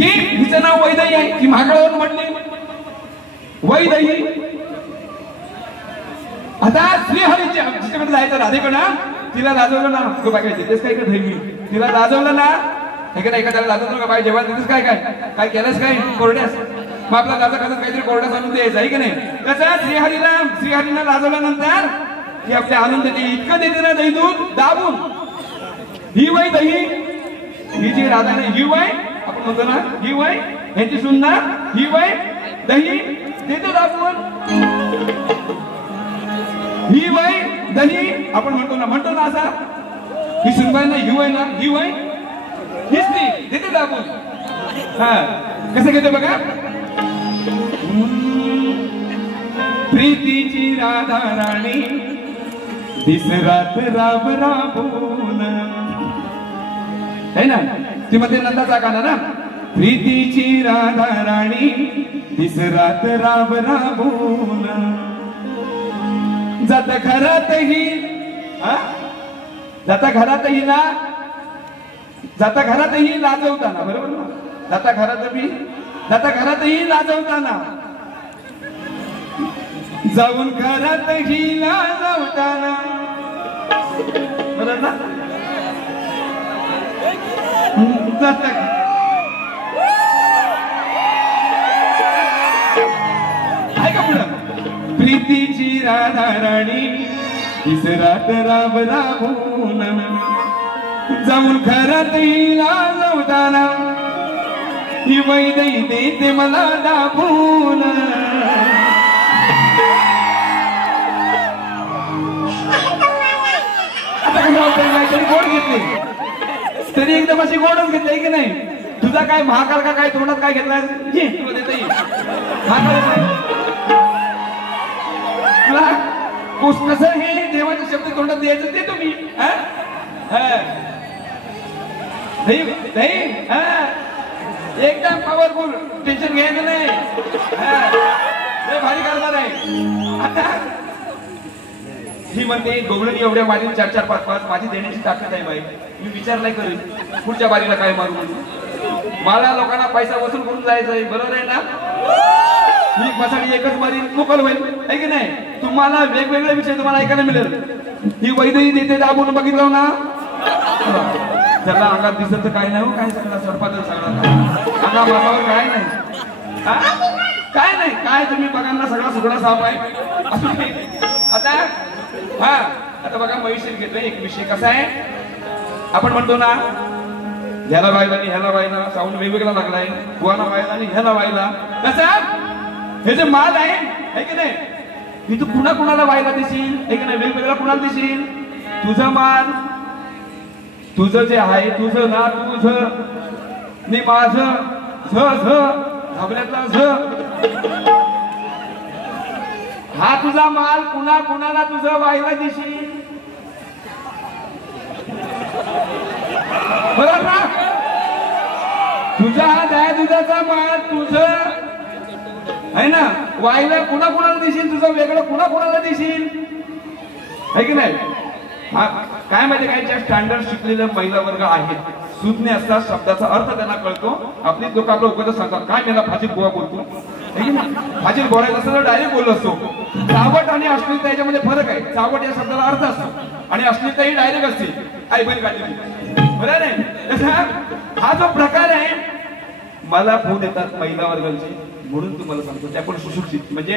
की हिचं नाव वैदही आहे, ती महाकाळावर म्हटली वैदही. आता श्रीहरीच्या जिच्याकडे जायचं राधेकडे, तिला लाजवलं ना, तू बघायची तेच काय करत मी, तिला लाजवलं ना, हे का नाही एखाद्याला लाजवतो का बाय, जेव्हा तिथेच काय काय काय केलंस काय कोरड्यास, मग आपला लाजा करत काहीतरी कोरड्यास आणून द्यायचं आहे की नाही. कसं श्रीहरीला लाजवल्यानंतर ही आपल्या आनंद देते, इतकं देते ना दही दूध दाबून. ही वय दही, ही जी राधा नाही, ही वय आपण म्हणतो ना, ही वय ह्याची सुन्ना, ही वय दही देते दाबून. ही वय दही आपण म्हणतो ना असा, ही सुनबाई ना, ही वय ना, ही वय हीच ती देते दाबून. हा कसं घेते बघा. प्रीतीची राधा राणी दिसरात राब राबून, है ना, ती मध्ये नंदाचा गाणं ना. प्रीतीची राधा राणी दिसरात राब राबून, जाता घरातही ना, जाता घरातही लाजवताना, बरोबर ना, जाता घरातही लाजवताना, जाऊन घरातही लाजवताना, बरोबर ना. जाता ऐका पुढं. प्रीतीची राधा राणी दिसरात राब राबून, जाऊन घरातही लाजवताना, ही वैदही देते मला दाबून. आता कसं गोड घेतली तरी एकदम अशी गोडच घेतली की नाही. तुझा काय महाकाल का काय तोंडात काय घेतलाय तुला कसं हे देवाचे शब्द तोंडात द्यायचं ते तुम्ही एकदम पॉवरफुल, टेन्शन घ्यायचं नाही, भारी करणार आहे. आता ही म्हणते गवळणी एवढ्या माझी 4-4, 5-5 माझी देण्याची ताकद आहे बाई. मी विचार नाही करेन पुढच्या बारीला काय मारू म्हणून. मला लोकांना पैसा वसूल करून जायचं आहे, बरोबर आहे ना. ही मसाली एकच बारी मोकल होईल आहे की नाही. तुम्हाला वेगवेगळे विषय तुम्हाला ऐकायला मिळेल. ही वैदही देते दाबून बघितलं ना, त्याला अंगात दिसत काय नाही हो, काय सगळं सरपातच सगळा अंगा मागावर काय नाही, काय नाही, काय तुम्ही बघा ना सगळा सुगडा साफ आहे. आता हा आता बघा म्हैशील घेतोय एक विषय कसा आहे. आपण म्हणतो ना ह्याला व्हायला आणि ह्याला व्हायला साऊंड वेगवेगळा लागलाय, गुवाना व्हायला आणि ह्याला व्हायला. कसं हे जे माल आहे की नाही, मी तू कुणा कुणाला व्हायला दिसील आहे की नाही, वेगवेगळा कुणाला दिसील. तुझं माल तुझं जे आहे, तुझं ना तुझं नि माझं झबल्यातला हा तुझा माल कुणा कुणाला तुझं व्हायला दिशील, बरोबर ना. तुझा हा दया दुधाचा माल तुझं आहे ना, व्हायला कुणा कुणाला दिशील, तुझं वेगळं कुणा कुणाला दिशील आहे की नाही. हा काय माहिती, काही ज्या स्टँडर्ड शिकलेल्या महिला वर्ग आहेत, सुज्ञ असतात, शब्दाचा अर्थ त्यांना कळतो. आपली लोक आपलं उपयोग सांगतात, काय मला फाजील गोवा बोलतो, फाजील बोलायचं असं तर डायरेक्ट बोललो असतो. चावट आणि अश्लीलता याच्यामध्ये फरक आहे. चावट या शब्दाला अर्थ असतो आणि अश्लीलता ही डायरेक्ट असते, आई बहिणी काढली, बरोबर आहे. हा जो प्रकार आहे, मला फोन येतात महिला वर्गांचे, म्हणून तुम्हाला सांगतो, त्या पण सुशिक्षित म्हणजे